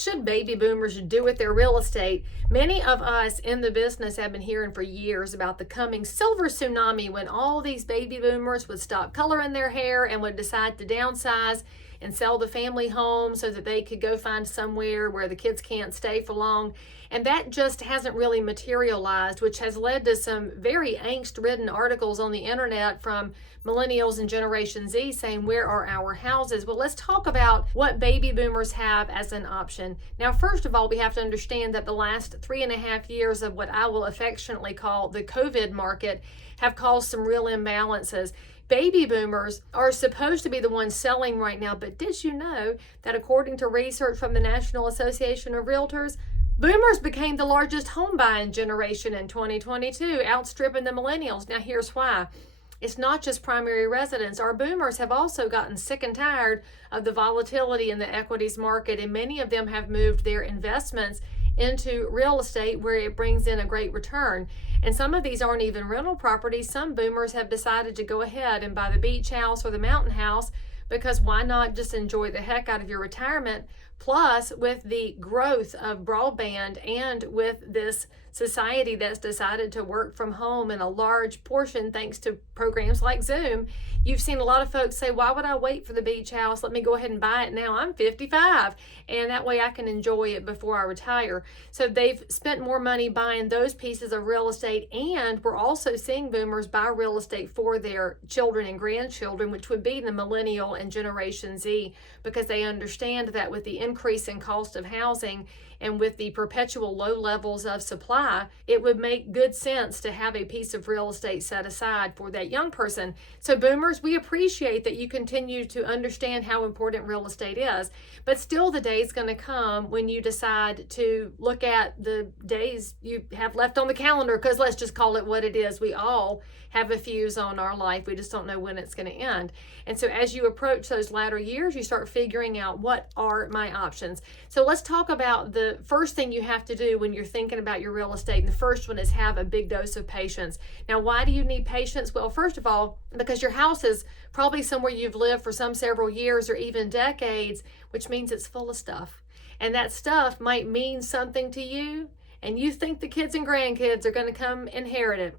should baby boomers do with their real estate? Many of us in the business have been hearing for years about the coming silver tsunami when all these baby boomers would stop coloring their hair and would decide to downsize and sell the family home so that they could go find somewhere where the kids can't stay for long. And that just hasn't really materialized, which has led to some very angst-ridden articles on the internet from millennials and Generation Z saying, where are our houses? Well, let's talk about what baby boomers have as an option. Now, first of all, we have to understand that the last 3.5 years of what I will affectionately call the COVID market have caused some real imbalances. Baby boomers are supposed to be the ones selling right now, but did you know that according to research from the National Association of Realtors, boomers became the largest home buying generation in 2022, outstripping the millennials? Now, here's why. It's not just primary residence. Our boomers have also gotten sick and tired of the volatility in the equities market, and many of them have moved their investments into real estate where it brings in a great return. And some of these aren't even rental properties. Some boomers have decided to go ahead and buy the beach house or the mountain house, because why not just enjoy the heck out of your retirement? Plus, with the growth of broadband and with this society that's decided to work from home in a large portion thanks to programs like Zoom, you've seen a lot of folks say, why would I wait for the beach house? Let me go ahead and buy it now. I'm 55, and that way I can enjoy it before I retire. So they've spent more money buying those pieces of real estate, and we're also seeing boomers buy real estate for their children and grandchildren, which would be the millennial and Generation Z, because they understand that with the increase in cost of housing and with the perpetual low levels of supply, it would make good sense to have a piece of real estate set aside for that young person. So boomers, we appreciate that you continue to understand how important real estate is, but still the day is going to come when you decide to look at the days you have left on the calendar, because let's just call it what it is. We all have a fuse on our life. We just don't know when it's going to end. And so as you approach those latter years, you start figuring out, what are my options? So let's talk about the first thing you have to do when you're thinking about your real estate. And the first one is have a big dose of patience. Now, why do you need patience? Well, first of all, because your house is probably somewhere you've lived for some several years or even decades, which means it's full of stuff. And that stuff might mean something to you, and you think the kids and grandkids are going to come inherit it.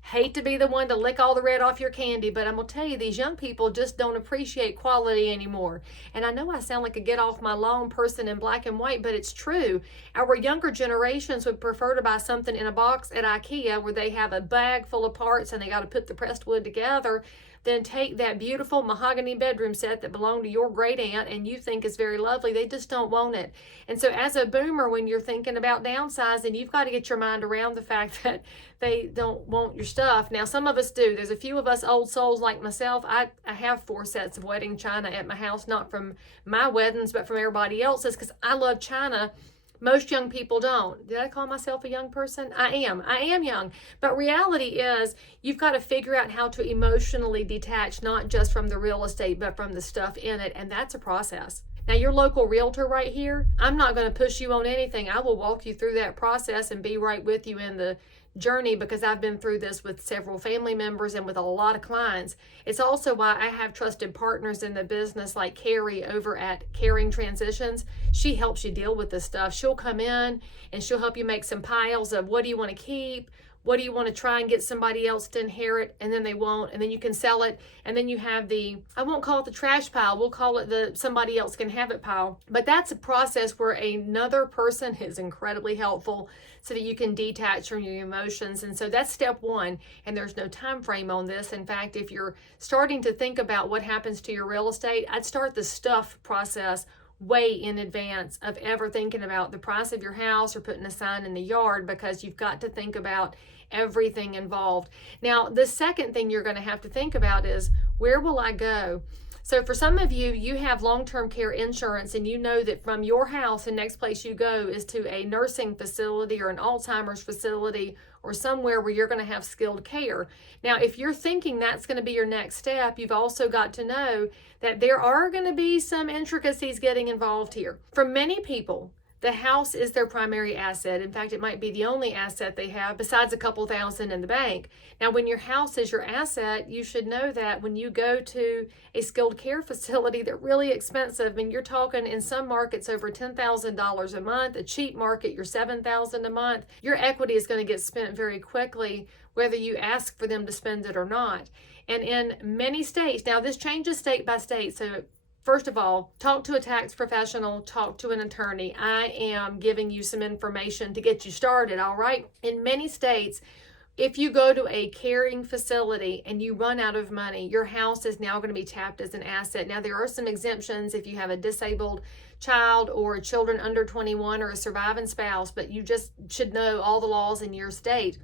Hate to be the one to lick all the red off your candy, but I'm going to tell you, these young people just don't appreciate quality anymore. And I know I sound like a get off my lawn person in black and white, but it's true. Our younger generations would prefer to buy something in a box at IKEA where they have a bag full of parts and they got to put the pressed wood together, then take that beautiful mahogany bedroom set that belonged to your great aunt and you think is very lovely. They just don't want it. And so as a boomer, when you're thinking about downsizing, you've got to get your mind around the fact that they don't want your stuff. Now, some of us do. There's a few of us old souls like myself. I have 4 sets of wedding china at my house, not from my weddings, but from everybody else's, because I love china. Most young people don't. Did I call myself a young person? I am young. But reality is, you've got to figure out how to emotionally detach, not just from the real estate, but from the stuff in it. And that's a process. Now, your local realtor right here, I'm not going to push you on anything. I will walk you through that process and be right with you in the journey, because I've been through this with several family members and with a lot of clients. It's also why I have trusted partners in the business like Carrie over at Caring Transitions. She helps you deal with this stuff. She'll come in and she'll help you make some piles of, what do you want to keep? What do you want to try and get somebody else to inherit? And then they won't, and then you can sell it. And then you have the, I won't call it the trash pile, we'll call it the somebody else can have it pile. But that's a process where another person is incredibly helpful so that you can detach from your emotions. And so that's step one. And there's no time frame on this. In fact, if you're starting to think about what happens to your real estate, I'd start the stuff process way in advance of ever thinking about the price of your house or putting a sign in the yard, because you've got to think about everything involved. Now, the second thing you're going to have to think about is, where will I go? So for some of you, you have long-term care insurance, and you know that from your house, the next place you go is to a nursing facility or an Alzheimer's facility or somewhere where you're going to have skilled care. Now, if you're thinking that's going to be your next step, you've also got to know that there are going to be some intricacies getting involved here. For many people, the house is their primary asset. In fact, it might be the only asset they have besides a couple thousand in the bank. Now, when your house is your asset, you should know that when you go to a skilled care facility, they're really expensive. I mean, you're talking in some markets over $10,000 a month. A cheap market, you're $7,000 a month. Your equity is going to get spent very quickly, whether you ask for them to spend it or not. And in many states, now this changes state by state, so first of all, talk to a tax professional, talk to an attorney. I am giving you some information to get you started, all right? In many states, if you go to a caring facility and you run out of money, your house is now going to be tapped as an asset. Now, there are some exemptions if you have a disabled child or children under 21 or a surviving spouse, but you just should know all the laws in your state.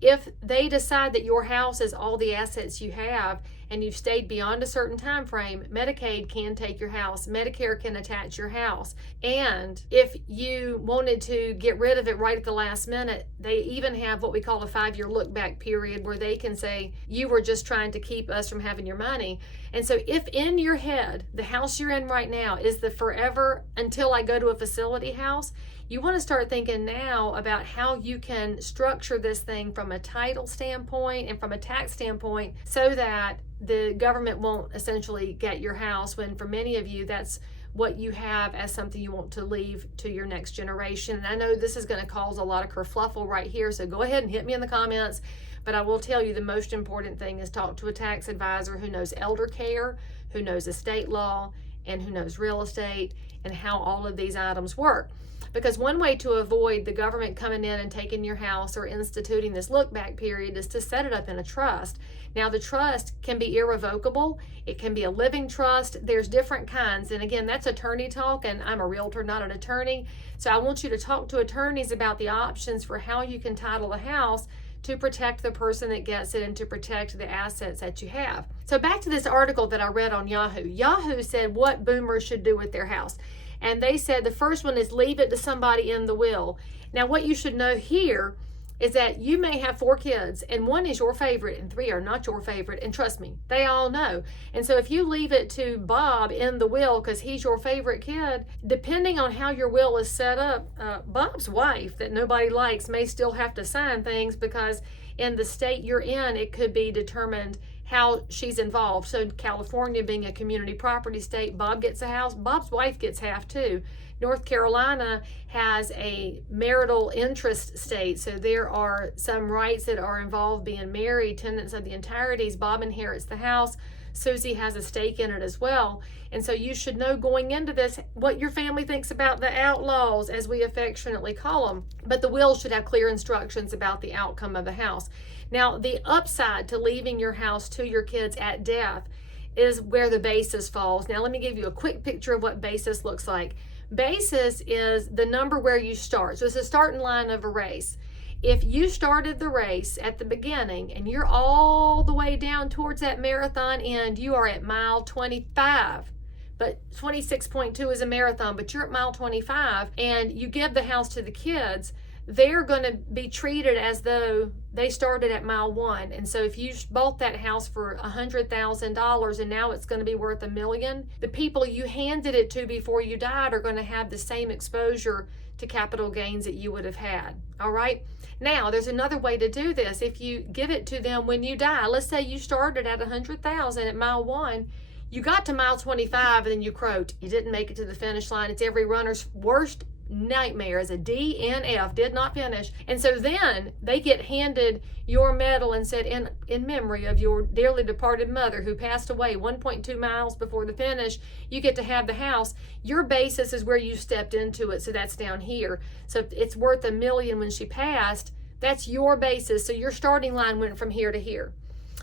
If they decide that your house is all the assets you have and you've stayed beyond a certain time frame, Medicaid can take your house. Medicare can attach your house. And if you wanted to get rid of it right at the last minute, they even have what we call a 5-year look back period where they can say, you were just trying to keep us from having your money. And so if in your head, the house you're in right now is the forever until I go to a facility house, you want to start thinking now about how you can structure this thing from a title standpoint and from a tax standpoint so that the government won't essentially get your house, when for many of you, that's what you have as something you want to leave to your next generation. And I know this is going to cause a lot of kerfluffle right here, so go ahead and hit me in the comments. But I will tell you the most important thing is talk to a tax advisor who knows elder care, who knows estate law, and who knows real estate and how all of these items work. Because one way to avoid the government coming in and taking your house or instituting this look back period is to set it up in a trust. Now, the trust can be irrevocable. It can be a living trust. There's different kinds. And again, that's attorney talk, and I'm a realtor, not an attorney. So I want you to talk to attorneys about the options for how you can title a house to protect the person that gets it and to protect the assets that you have. So back to this article that I read on Yahoo. Yahoo said what boomers should do with their house. And they said the first one is leave it to somebody in the will. Now, what you should know here is that you may have 4 kids and 1 is your favorite and 3 are not your favorite. And trust me, they all know. And so if you leave it to Bob in the will because he's your favorite kid, depending on how your will is set up, Bob's wife that nobody likes may still have to sign things because in the state you're in, it could be determined how she's involved. So California being a community property state, Bob gets a house, Bob's wife gets half too. North Carolina has a marital interest state, so there are some rights that are involved being married, tenants of the entireties. Bob inherits the house, Susie has a stake in it as well. And so you should know going into this what your family thinks about the outlaws, as we affectionately call them. But the will should have clear instructions about the outcome of the house. Now, the upside to leaving your house to your kids at death is where the basis falls. Now, let me give you a quick picture of what basis looks like. Basis is the number where you start. So it's the starting line of a race. If you started the race at the beginning and you're all the way down towards that marathon end, you are at mile 25. But 26.2 is a marathon, but you're at mile 25 and you give the house to the kids, they're going to be treated as though they started at mile 1. And so if you bought that house for $100,000 and now it's going to be worth $1 million, the people you handed it to before you died are going to have the same exposure to capital gains that you would have had. All right. Now, there's another way to do this. If you give it to them when you die, let's say you started at 100,000 at mile 1, you got to mile 25 and then you croaked. You didn't make it to the finish line. It's every runner's worst nightmare as a DNF, did not finish. And so then they get handed your medal and said, in memory of your dearly departed mother who passed away 1.2 miles before the finish, you get to have the house. Your basis is where you stepped into it, so that's down here. So if it's worth $1 million when she passed, that's your basis. So your starting line went from here to here.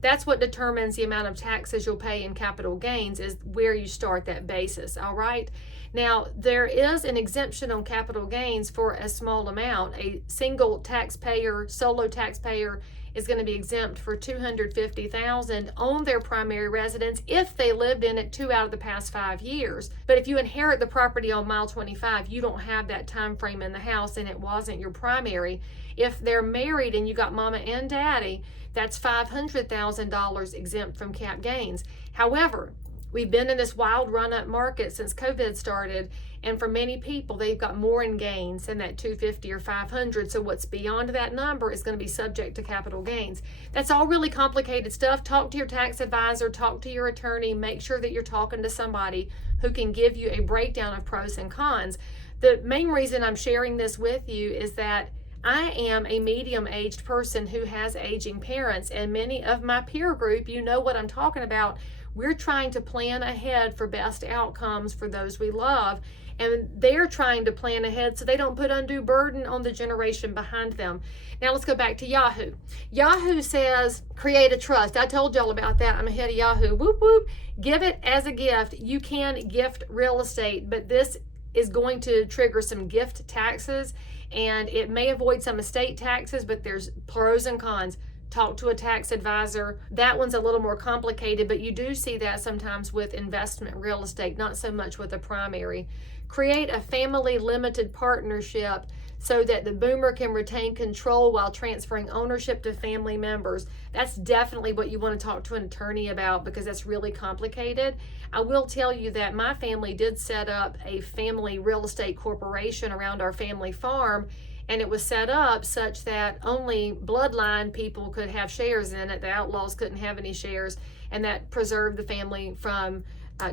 That's what determines the amount of taxes you'll pay in capital gains, is where you start that basis, all right? Now, there is an exemption on capital gains for a small amount. A single taxpayer, solo taxpayer, is going to be exempt for $250,000 on their primary residence if they lived in it 2 out of the past 5 years. But if you inherit the property on mile 25, you don't have that time frame in the house and it wasn't your primary. If they're married and you got mama and daddy, that's $500,000 exempt from cap gains. However, We've been in this wild run-up market since COVID started, and for many people, they've got more in gains than that 250 or 500. So what's beyond that number is going to be subject to capital gains. That's all really complicated stuff. Talk to your tax advisor, talk to your attorney, make sure that you're talking to somebody who can give you a breakdown of pros and cons. The main reason I'm sharing this with you is that I am a medium-aged person who has aging parents, and many of my peer group, you know what I'm talking about. We're trying to plan ahead for best outcomes for those we love, and they're trying to plan ahead so they don't put undue burden on the generation behind them. Now let's go back to Yahoo. Yahoo says, create a trust. I told y'all about that. I'm ahead of Yahoo. Whoop, whoop. Give it as a gift. You can gift real estate, but this is going to trigger some gift taxes, and it may avoid some estate taxes, but there's pros and cons. Talk to a tax advisor. That one's a little more complicated, but you do see that sometimes with investment real estate, not so much with a primary. Create a family limited partnership so that the boomer can retain control while transferring ownership to family members. That's definitely what you want to talk to an attorney about, because that's really complicated. I will tell you that my family did set up a family real estate corporation around our family farm, and it was set up such that only bloodline people could have shares in it. The outlaws couldn't have any shares, and that preserved the family from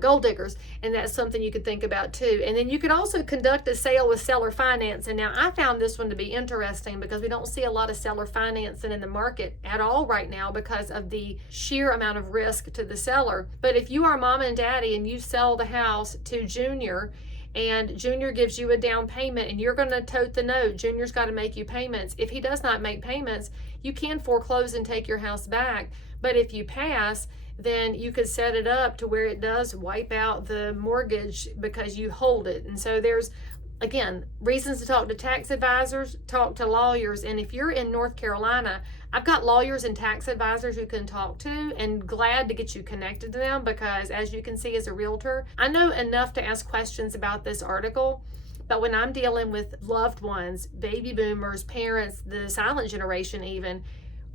gold diggers. And that's something you could think about too. And then you could also conduct a sale with seller finance. And now I found this one to be interesting because we don't see a lot of seller financing in the market at all right now because of the sheer amount of risk to the seller. But if you are mom and daddy and you sell the house to Junior, and Junior gives you a down payment and you're going to tote the note, Junior's got to make you payments. If he does not make payments, you can foreclose and take your house back. But if you pass, then you could set it up to where it does wipe out the mortgage because you hold it. And so there's, again, reasons to talk to tax advisors, talk to lawyers. And if you're in North Carolina, I've got lawyers and tax advisors you can talk to, and glad to get you connected to them because, as you can see as a realtor, I know enough to ask questions about this article. But when I'm dealing with loved ones, baby boomers, parents, the silent generation even,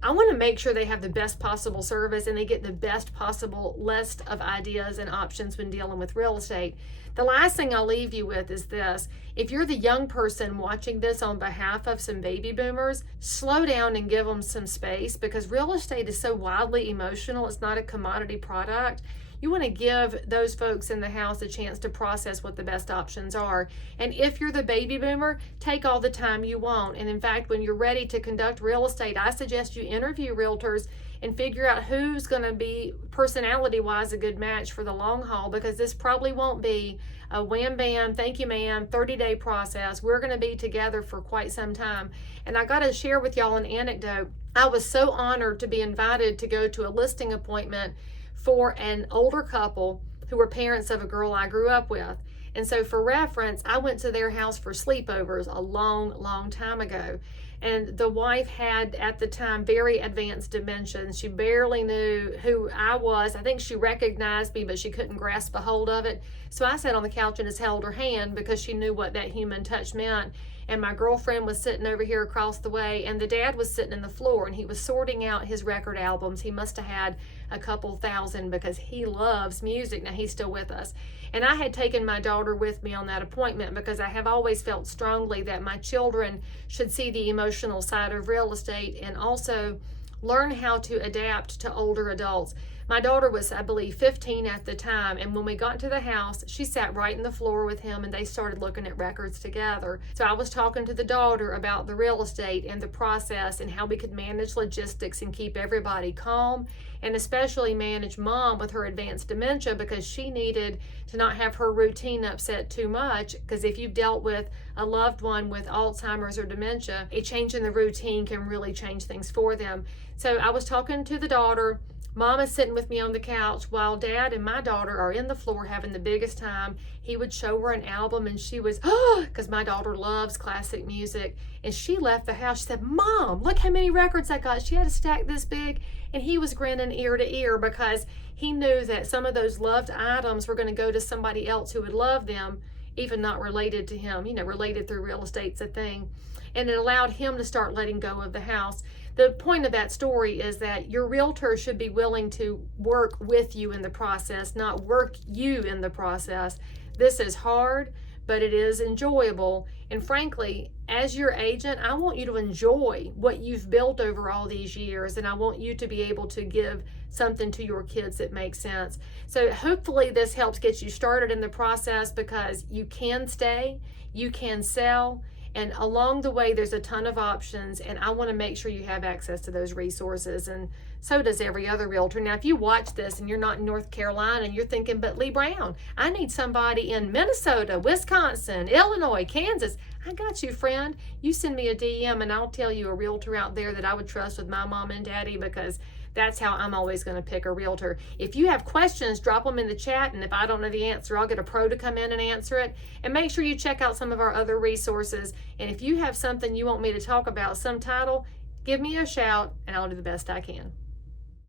I want to make sure they have the best possible service and they get the best possible list of ideas and options when dealing with real estate. The last thing I'll leave you with is this. If you're the young person watching this on behalf of some baby boomers, slow down and give them some space, because real estate is so wildly emotional. It's not a commodity product. You want to give those folks in the house a chance to process what the best options are. And if you're the baby boomer, take all the time you want. And in fact, when you're ready to conduct real estate, I suggest you interview realtors and figure out who's going to be personality-wise a good match for the long haul, because this probably won't be a wham bam, thank you ma'am, 30-day process. We're going to be together for quite some time. And I got to share with y'all an anecdote. I was so honored to be invited to go to a listing appointment for an older couple who were parents of a girl I grew up with. And so for reference, I went to their house for sleepovers a long time ago. And the wife had, at the time, very advanced dementia. She barely knew who I was. I think she recognized me, but she couldn't grasp a hold of it. So I sat on the couch and just held her hand because she knew what that human touch meant. And my girlfriend was sitting over here across the way, and the dad was sitting in the floor, and he was sorting out his record albums. He must have had a couple thousand because he loves music. Now, he's still with us. And I had taken my daughter with me on that appointment because I have always felt strongly that my children should see the emotional side of real estate and also learn how to adapt to older adults. My daughter was, I believe, 15 at the time, and when we got to the house, she sat right in the floor with him and they started looking at records together. So I was talking to the daughter about the real estate and the process and how we could manage logistics and keep everybody calm, and especially manage mom with her advanced dementia, because she needed to not have her routine upset too much, because if you've dealt with a loved one with Alzheimer's or dementia, a change in the routine can really change things for them. So I was talking to the daughter. Mom is sitting with me on the couch while Dad and my daughter are in the floor having the biggest time. He would show her an album and she was, because my daughter loves classic music. And she left the house. She said, Mom, look how many records I got. She had a stack this big. And he was grinning ear to ear because he knew that some of those loved items were going to go to somebody else who would love them. even not related to him, related through real estate's a thing. And it allowed him to start letting go of the house. The point of that story is that your realtor should be willing to work with you in the process, not work you in the process. This is hard, but it is enjoyable. And frankly, as your agent, I want you to enjoy what you've built over all these years, and I want you to be able to give something to your kids that makes sense. So hopefully this helps get you started in the process, because you can stay, you can sell, and along the way there's a ton of options, and I want to make sure you have access to those resources, and so does every other realtor. Now, if you watch this and you're not in North Carolina and you're thinking, but Lee Brown, I need somebody in Minnesota, Wisconsin, Illinois, Kansas, I got you, friend. You send me a DM and I'll tell you a realtor out there that I would trust with my mom and daddy, because that's how I'm always going to pick a realtor. If you have questions, drop them in the chat, and if I don't know the answer, I'll get a pro to come in and answer it. And make sure you check out some of our other resources. And if you have something you want me to talk about, some title, give me a shout and I'll do the best I can.